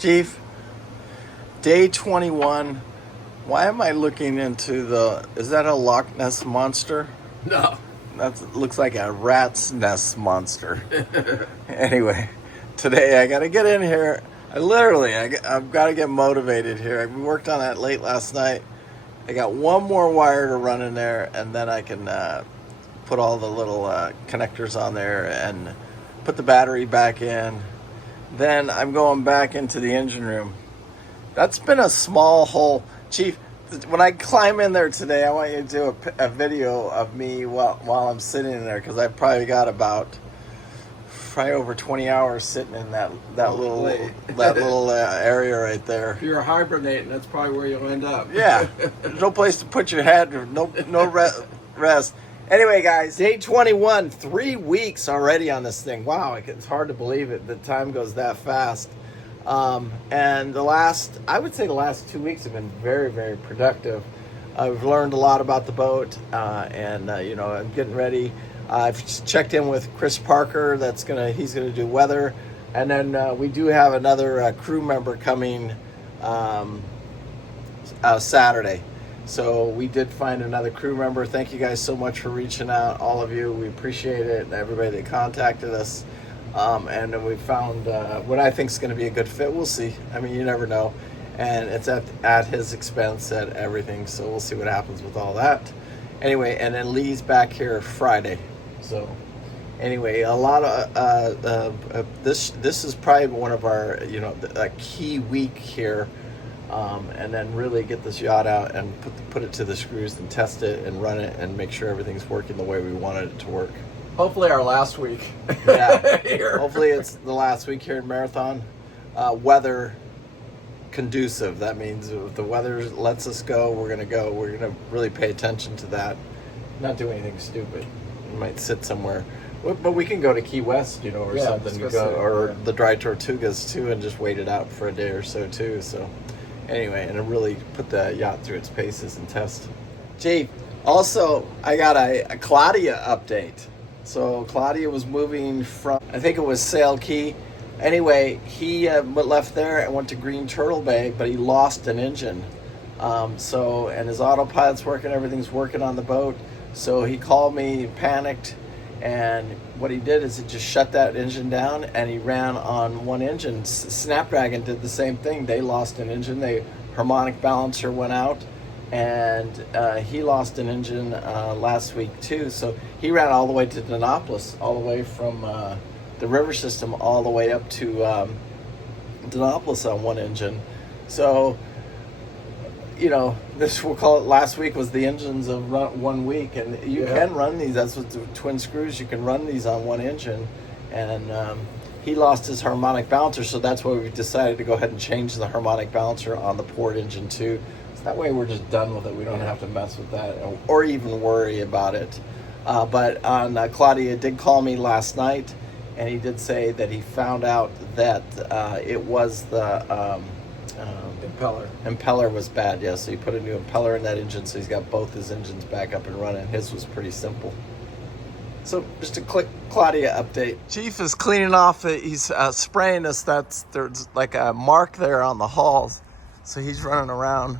Chief, day 21. Why am I looking into is that a Loch Ness monster? No. That looks like a rat's nest monster. Anyway, today I got to get in here. I've got to get motivated here. We worked on that late last night. I got one more wire to run in there, and then I can put all the little connectors on there and put the battery back in. Then I'm going back into the engine room. That's been a small hole. Chief, when I climb in there today, I want you to do a video of me while I'm sitting in there, because I've probably got probably over 20 hours sitting in that little area right there. If you're hibernating, that's probably where you'll end up. Yeah, there's no place to put your head, no rest. Anyway, guys, day 21, 3 weeks already on this thing. Wow, it's hard to believe it. The time goes that fast. And I would say the last 2 weeks have been very, very productive. I've learned a lot about the boat, and I'm getting ready. I've checked in with Chris Parker. He's gonna do weather, and then we do have another crew member coming Saturday. So we did find another crew member. Thank you guys so much for reaching out, all of you. We appreciate it, and everybody that contacted us. And then we found what I think is going to be a good fit. We'll see. I mean, you never know. And it's at his expense at everything. So we'll see what happens with all that. Anyway, and then Lee's back here Friday. So anyway, a lot of this is probably one of our a key week here. And then really get this yacht out and put it to the screws and test it and run it and make sure everything's working the way we wanted it to work. Hopefully our last week. Yeah. Here. Hopefully it's the last week here in Marathon. Weather conducive. That means if the weather lets us go, we're going to go. We're going to really pay attention to that. Not do anything stupid. We might sit somewhere. But we can go to Key West, or something. The Dry Tortugas too, and just wait it out for a day or so too. So anyway, and really put the yacht through its paces and test. Gee, also I got a Claudia update. So Claudia was moving from, I think it was Sail Key. Anyway, he left there and went to Green Turtle Bay, but he lost an engine. And his autopilot's working, everything's working on the boat. So he called me, panicked, and what he did is he just shut that engine down and he ran on one engine. Snapdragon did the same thing. They lost an engine. Harmonic balancer went out, and he lost an engine last week too. So he ran all the way to Dinopolis, all the way from the river system all the way up to Dinopolis on one engine. So we'll call it last week was the engines of 1 week, and you can run these. That's what the twin screws, you can run these on one engine. And he lost his harmonic balancer, so that's why we decided to go ahead and change the harmonic balancer on the port engine too. So that way we're just done with it. We don't have to mess with that or even worry about it. But on Claudia did call me last night, and he did say that he found out that it was the impeller was bad. Yeah, so he put a new impeller in that engine, so he's got both his engines back up and running. His was pretty simple. So just a quick Claudia update. Chief is cleaning off. He's spraying us. There's like a mark there on the hull, so he's running around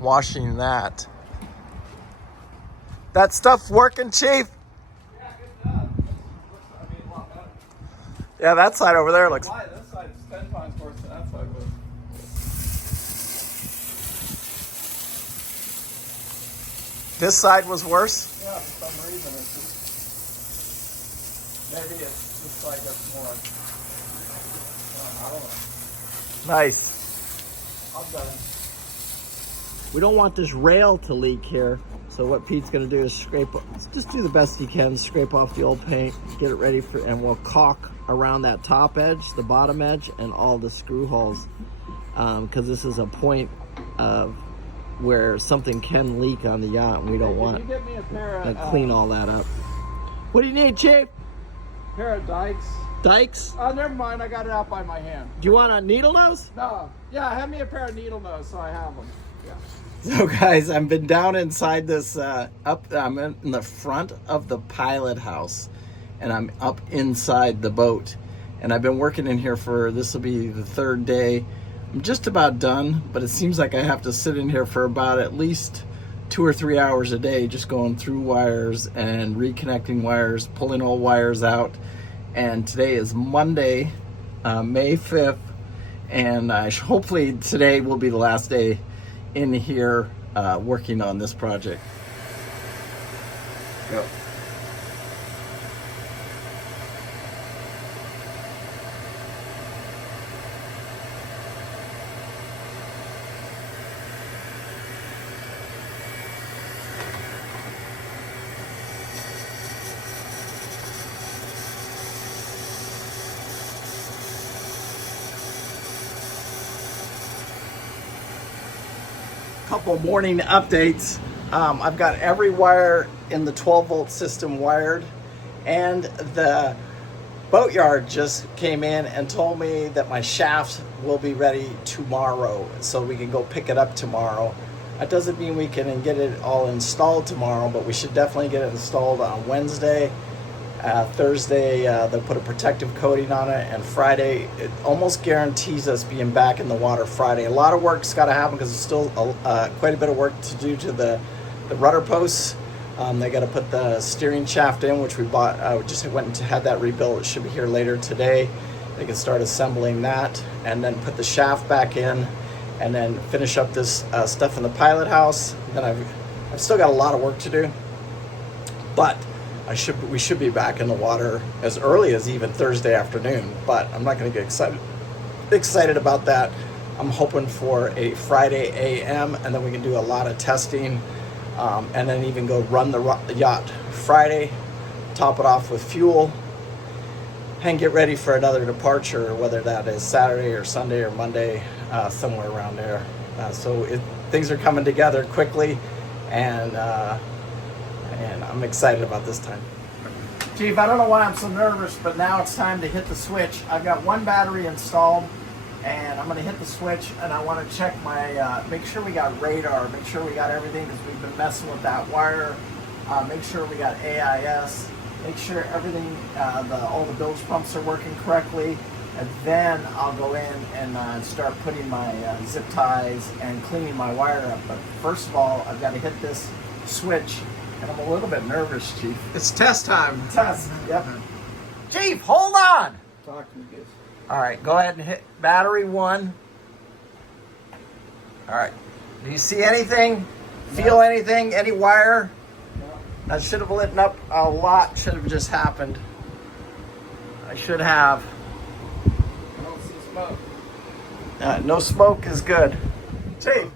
washing that. That stuff working, Chief? Yeah, good job. Looks, a lot better. Yeah, that side over there looks. Why? This side is 10 times worse than that side was. This side was worse? Yeah, for some reason it's just, maybe it's just like it's more, I don't know. Nice. I'm done. We don't want this rail to leak here. So what Pete's gonna do is just do the best he can, scrape off the old paint, get it ready and we'll caulk around that top edge, the bottom edge, and all the screw holes. Because this is a point of where something can leak on the yacht, and we don't want Can you get me a pair of, clean all that up. What do you need, Chief? Pair of dikes. Dikes? Oh, never mind. I got it out by my hand. Do you want a needle nose? No. Yeah, have me a pair of needle nose so I have them. Yeah. So guys, I've been down inside this, I'm in the front of the pilot house, and I'm up inside the boat. and I've been working in here for, this will be the third day. I'm just about done, but it seems like I have to sit in here for about at least 2 or 3 hours a day, just going through wires and reconnecting wires, pulling old wires out. And today is Monday, May 5th, and hopefully today will be the last day in here working on this project. Go. Couple morning updates. I've got every wire in the 12-volt system wired, and the boatyard just came in and told me that my shaft will be ready tomorrow, so we can go pick it up tomorrow. That doesn't mean we can get it all installed tomorrow, but we should definitely get it installed on Wednesday. Thursday, they'll put a protective coating on it, and Friday, it almost guarantees us being back in the water Friday. A lot of work's got to happen because there's still quite a bit of work to do to the rudder posts. They got to put the steering shaft in, which we bought. We just went and had that rebuilt. It should be here later today. They can start assembling that, and then put the shaft back in, and then finish up this stuff in the pilot house. Then I've still got a lot of work to do, but we should be back in the water as early as even Thursday afternoon, but I'm not going to get excited about that. I'm hoping for a Friday AM, and then we can do a lot of testing, and then even go run the yacht Friday, top it off with fuel, and get ready for another departure, whether that is Saturday or Sunday or Monday, somewhere around there. So things are coming together quickly, and I'm excited about this time. Chief, I don't know why I'm so nervous, but now it's time to hit the switch. I've got one battery installed, and I'm going to hit the switch, and I want to check my, make sure we got radar, make sure we got everything, because we've been messing with that wire. Make sure we got AIS, make sure everything, all the bilge pumps are working correctly, and then I'll go in and start putting my zip ties and cleaning my wire up. But first of all, I've got to hit this switch. And I'm a little bit nervous, Chief. It's test time. Test, yep. Chief, hold on. Talk to me, guys. All right, go ahead and hit battery 1. All right. Do you see anything? No. Feel anything? Any wire? No. That should have lit up a lot. Should have just happened. I should have. I don't see smoke. No smoke is good. Chief,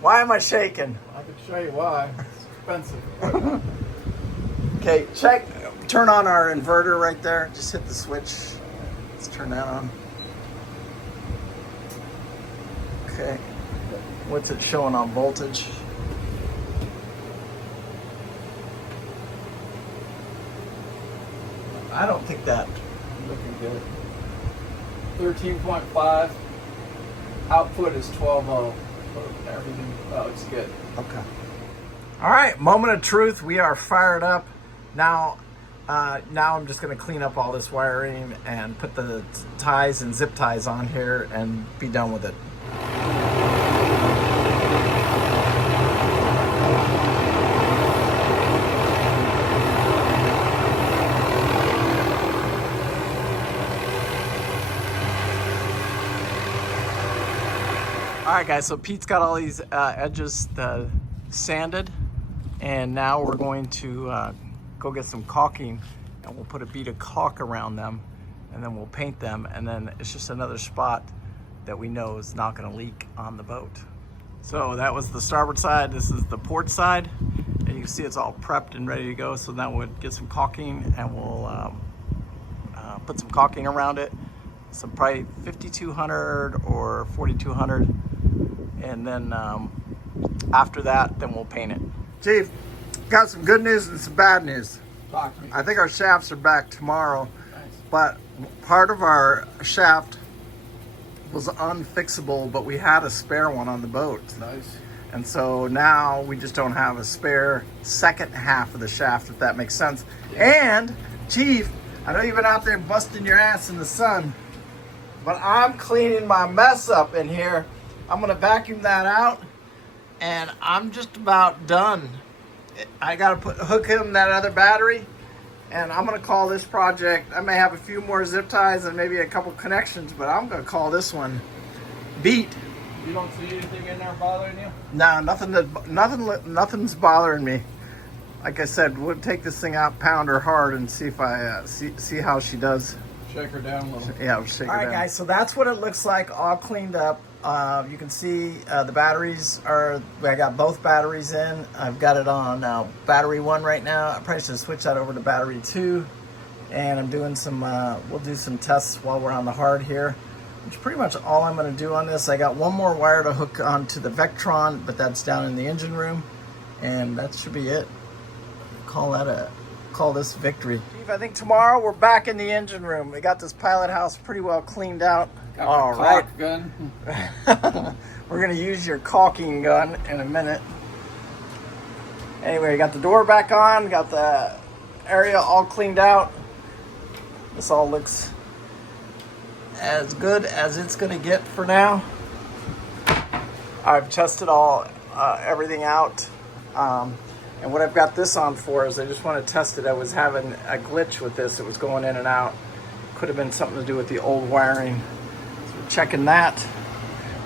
why am I shaking? I can show you why. Expensive. Okay, turn on our inverter right there. Just hit the switch. Let's turn that on. Okay. What's it showing on voltage? I don't think that. Looking good. 13.5. Output is 12 everything looks good. Okay. All right, moment of truth. We are fired up. Now I'm just going to clean up all this wiring and put the ties and zip ties on here and be done with it. All right, guys, so Pete's got all these edges sanded, and now we're going to go get some caulking, and we'll put a bead of caulk around them, and then we'll paint them, and then it's just another spot that we know is not going to leak on the boat. So that was the starboard side. This is the port side, and you can see it's all prepped and ready to go. So now we'll get some caulking, and we'll put some caulking around it, some probably 5200 or 4200, and then after that, then we'll paint it. Chief, got some good news and some bad news. Talk to me. I think our shafts are back tomorrow, Nice. but part of our shaft was unfixable, but we had a spare one on the boat. Nice. And so now we just don't have a spare second half of the shaft, if that makes sense. Yeah. And Chief, I know you've been out there busting your ass in the sun, but I'm cleaning my mess up in here. I'm gonna vacuum that out, and I'm just about done. I gotta hook in that other battery, and I'm gonna call this project. I may have a few more zip ties and maybe a couple connections, but I'm gonna call this one beat. You don't see anything in there bothering you? No, nothing's bothering me. Like I said, we'll take this thing out, pound her hard, and see if I see how she does. Shake her down a little. Yeah, we'll shake her down. All right, guys. So that's what it looks like, all cleaned up. You can see the batteries are. I got both batteries in. I've got it on battery 1 right now. I probably should switch that over to battery 2. And I'm doing some. We'll do some tests while we're on the hard here. Which is pretty much all I'm going to do on this. I got one more wire to hook onto the Vectron, but that's down in the engine room, and that should be it. Call this victory. Chief, I think tomorrow we're back in the engine room. We got this pilot house pretty well cleaned out. All right. Caulk gun. We're gonna use your caulking gun in a minute. Anyway, got the door back on, got the area all cleaned out. This all looks as good as it's gonna get for now. I've tested everything out. And what I've got this on for is I just want to test it. I was having a glitch with this. It was going in and out. Could have been something to do with the old wiring. So we're checking that.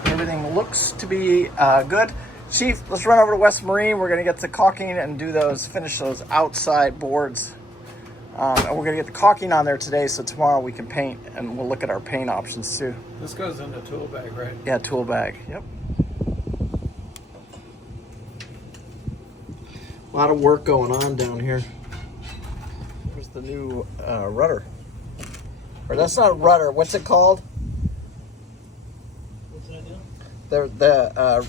Everything looks to be good. Chief, let's run over to West Marine. We're going to get the caulking and finish those outside boards. And we're going to get the caulking on there today, so tomorrow we can paint, and we'll look at our paint options too. This goes in the tool bag, right? Yeah, tool bag. Yep. A lot of work going on down here. There's the new rudder. Or that's not rudder. What's it called? What's that now?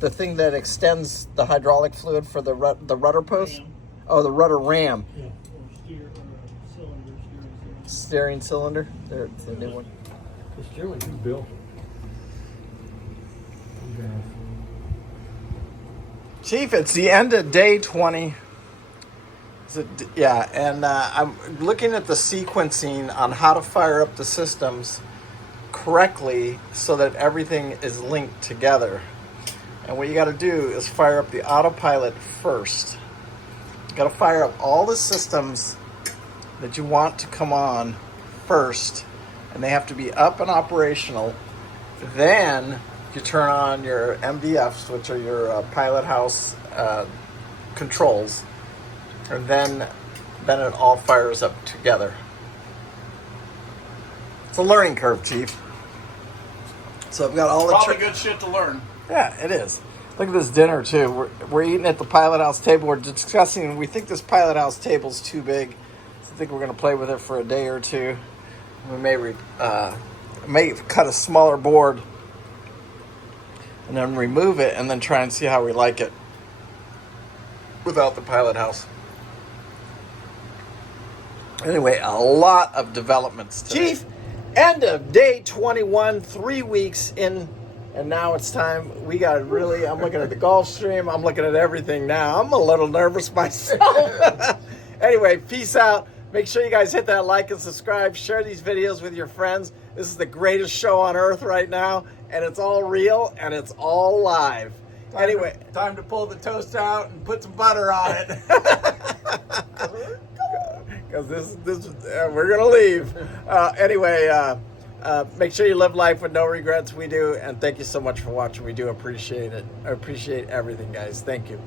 The thing that extends the hydraulic fluid for the rudder post. Ram. Oh, the rudder ram. Yeah, or cylinder, Steering cylinder. There's the new one. It's generally you built it. Chief, it's the end of day 20. Yeah, and I'm looking at the sequencing on how to fire up the systems correctly so that everything is linked together. And what you got to do is fire up the autopilot first. You got to fire up all the systems that you want to come on first, and they have to be up and operational. Then you turn on your MDFs, which are your pilot house controls, and then it all fires up together. It's a learning curve, Chief. So I've got all the Probably good shit to learn. Yeah, it is. Look at this dinner too. We're eating at the pilot house table. We're discussing. We think this pilot house table's too big. So I think we're going to play with it for a day or two. We may cut a smaller board and then remove it, and then try and see how we like it without the pilot house. Anyway, a lot of developments today. Chief, end of day 21, 3 weeks in, and now it's time. I'm looking at the Gulf Stream. I'm looking at everything now. I'm a little nervous myself. Anyway, peace out. Make sure you guys hit that like and subscribe. Share these videos with your friends. This is the greatest show on earth right now, and it's all real and it's all live. Anyway, time to pull the toast out and put some butter on it. Because we're gonna leave. Anyway, make sure you live life with no regrets. We do, and thank you so much for watching. We do appreciate it. I appreciate everything, guys. Thank you.